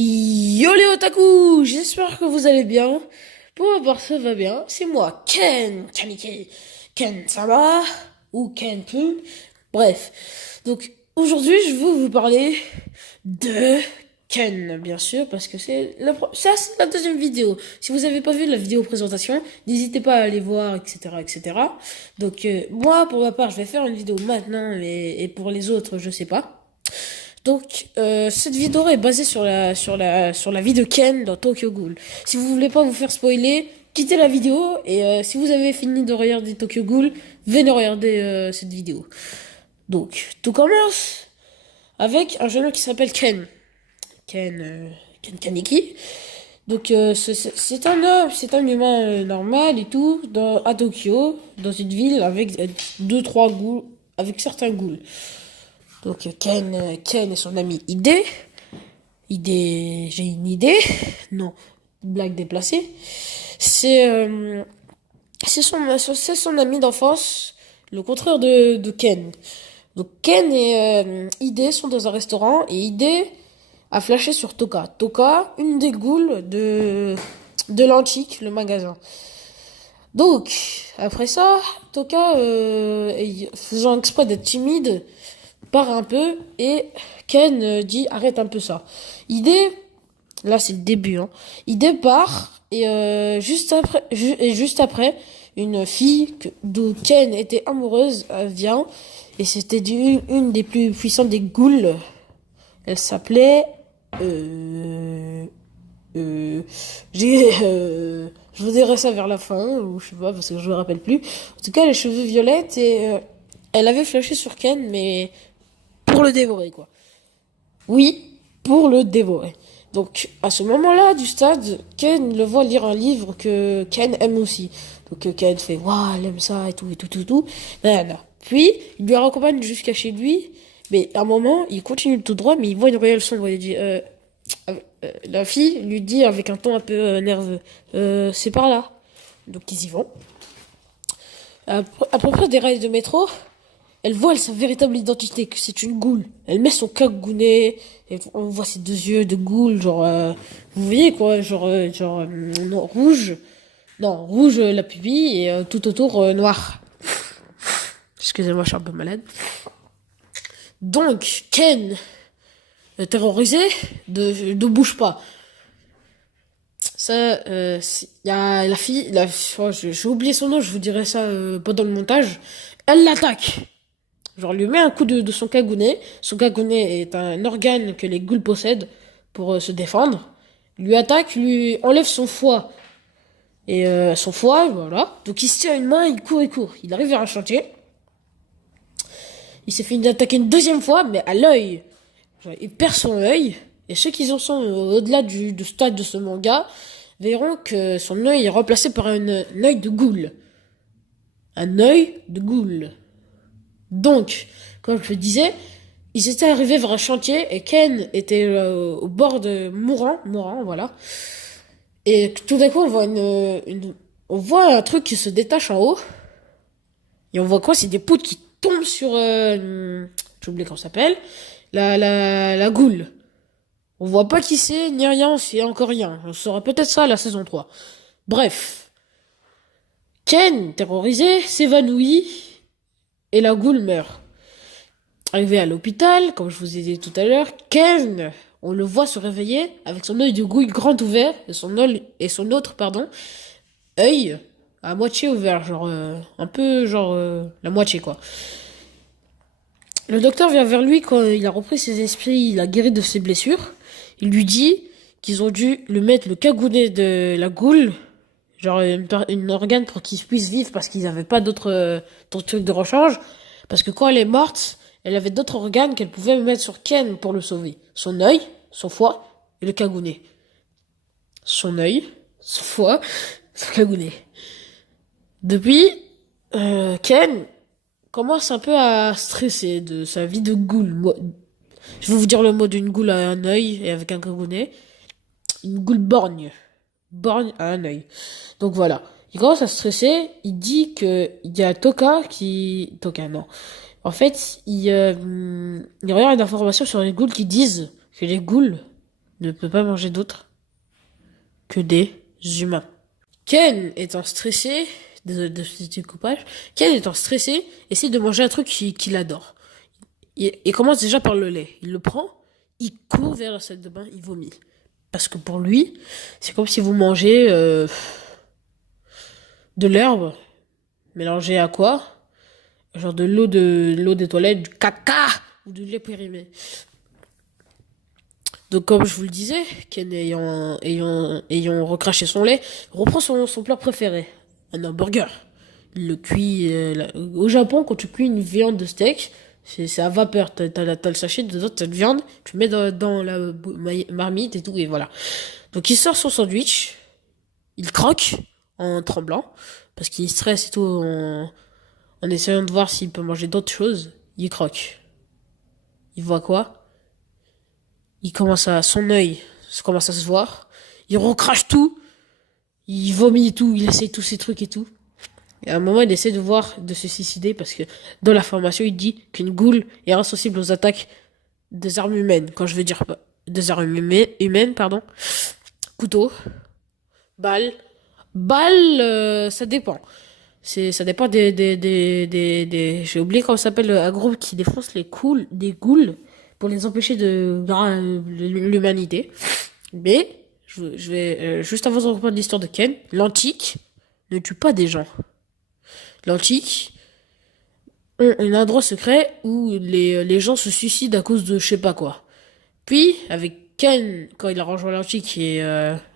Yo les otaku, j'espère que vous allez bien. Pour ma part, ça va bien. C'est moi, Ken Kaneki. Ken Sama ou Ken Pum. Bref. Donc aujourd'hui, je veux vous parler de Ken, bien sûr, parce que ça, c'est la deuxième vidéo. Si vous n'avez pas vu la vidéo présentation, n'hésitez pas à aller voir, etc., etc. Donc moi, pour ma part, je vais faire une vidéo maintenant, et pour les autres, je sais pas. Donc, cette vidéo est basée sur la vie de Ken dans Tokyo Ghoul. Si vous voulez pas vous faire spoiler, quittez la vidéo et si vous avez fini de regarder Tokyo Ghoul, venez regarder cette vidéo. Donc, tout commence avec un jeune homme qui s'appelle Ken. Ken Kaneki. Donc, c'est un homme, c'est un humain normal et tout, à Tokyo, dans une ville avec deux, trois ghouls, avec certains ghouls. Donc Ken et son ami j'ai une idée. Non, blague déplacée. C'est euh, c'est son ami d'enfance, le contraire de Ken. Donc Ken et Idée sont dans un restaurant et Idée a flashé sur Toka. Toka, une des ghouls de l'Antique, le magasin. Donc après ça, Toka, faisant exprès d'être timide, part un peu et Ken dit arrête un peu ça. Idée, là c'est le début, hein. Idée part et juste après, une fille d'où Ken était amoureuse vient et c'était une des plus puissantes des ghouls. Elle s'appelait euh, je vous dirai ça vers la fin ou je sais pas parce que je me rappelle plus. En tout cas, les cheveux violettes et elle avait flashé sur Ken mais pour le dévorer, quoi. Oui, pour le dévorer. Donc, à ce moment-là du stade, Ken le voit lire un livre que Ken aime aussi. Donc, Ken fait, waouh, elle aime ça et tout, et tout, tout, tout. Nanana. Puis, il lui raccompagne jusqu'à chez lui. Mais à un moment, il continue tout droit, mais il voit une ruelle sombre. Il dit, la fille lui dit avec un ton un peu nerveux, c'est par là. Donc, ils y vont. À peu près des rails de métro, elle voit sa véritable identité, que c'est une goule. Elle met son cagonet, et on voit ses deux yeux de goule, genre, vous voyez quoi, non, rouge. Non, rouge la pupille et tout autour noir. Excusez-moi, je suis un peu malade. Donc, Ken, terrorisé, de bouge pas. Ça, y a la fille, oh, j'ai oublié son nom, je vous dirai ça pendant le montage. Elle l'attaque. Genre, lui met un coup de son cagonet. Son cagonet est un organe que les ghouls possèdent pour se défendre. Lui attaque, lui enlève son foie. Et son foie, voilà. Donc il se tient à une main, il court, il court. Il arrive vers un chantier. Il s'est fait attaquer une deuxième fois, mais à l'œil. Genre, il perd son œil. Et ceux qui en sont au-delà du stade de ce manga verront que son œil est remplacé par un œil de ghoul. Un œil de ghoul. Donc, comme je le disais, ils étaient arrivés vers un chantier et Ken était au bord de mourant, voilà. Et tout d'un coup, on voit un truc qui se détache en haut. Et on voit quoi? C'est des poutres qui tombent sur, j'ai oublié comment ça s'appelle, la goule. On voit pas qui c'est, ni rien, c'est encore rien. On saura peut-être ça à la saison 3. Bref. Ken, terrorisé, s'évanouit et la goule meurt. Arrivé à l'hôpital, comme je vous ai dit tout à l'heure, Ken, on le voit se réveiller avec son œil de gouille grand ouvert et son autre, pardon, œil à moitié ouvert, genre un peu genre la moitié quoi. Le docteur vient vers lui quand il a repris ses esprits, il a guéri de ses blessures. Il lui dit qu'ils ont dû le mettre le cagonet de la goule, genre une organe pour qu'il puisse vivre parce qu'ils n'avaient pas d'autres trucs de rechange. Parce que quand elle est morte, elle avait d'autres organes qu'elle pouvait mettre sur Ken pour le sauver. Son œil, son foie et le cagonet. Son œil, son foie, son cagonet. Depuis, Ken commence un peu à stresser de sa vie de ghoul. Je vais vous dire le mot d'une goule à un œil et avec un cagonet. Une goule borgne. Borgne à un œil. Donc voilà. Il commence à stresser. Il dit que il y a Toka, non. En fait, il regarde une information sur les ghouls qui disent que les ghouls ne peut pas manger d'autre que des humains. Ken étant stressé, désolé de ce petit coupage, Ken étant stressé, essaie de manger un truc qu'il adore. Il commence déjà par le lait. Il le prend, il court vers la salle de bain, il vomit. Parce que pour lui, c'est comme si vous mangez de l'herbe, mélangée à quoi? Genre de l'eau des toilettes, du caca ou du lait périmé. Donc comme je vous le disais, Ken ayant recraché son lait, reprend son plat préféré, un hamburger. Il le cuit. Au Japon, quand tu cuis une viande de steak, c'est à vapeur. T'as le sachet dedans, t'as de viande, tu mets dans la marmite et tout, et voilà. Donc il sort son sandwich, il croque en tremblant, parce qu'il stresse et tout, en essayant de voir s'il peut manger d'autres choses. Il croque. Il voit quoi? Son œil commence à se voir. Il recrache tout. Il vomit tout. Il essaie tous ces trucs et tout. Et à un moment, il essaie de se suicider parce que dans la formation, il dit qu'une goule est insensible aux attaques des armes humaines. Quand je veux dire des armes humaines, pardon. Couteau, balle. Balle, ça dépend. Ça dépend j'ai oublié comment ça s'appelle un groupe qui défonce des ghouls pour les empêcher de l'humanité. Mais, je vais, juste avant de reprendre l'histoire de Ken, l'antique ne tue pas des gens. L'antique ont un endroit secret où les gens se suicident à cause de je sais pas quoi. Puis, avec Ken, quand il a rejoint l'antique et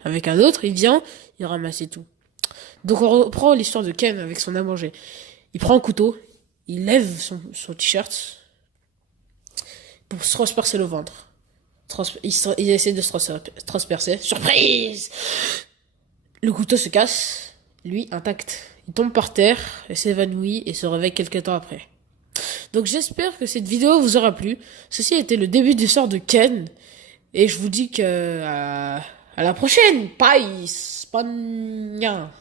avec un autre, il ramassait tout. Donc on reprend l'histoire de Ken avec son à manger. Il prend un couteau, il lève son t-shirt pour se transpercer le ventre. Il essaie de se transpercer. Surprise! Le couteau se casse, lui intact. Il tombe par terre et s'évanouit et se réveille quelques temps après. Donc j'espère que cette vidéo vous aura plu. Ceci a été le début du sort de Ken. Et je vous dis que à la prochaine. Bye! Spagna.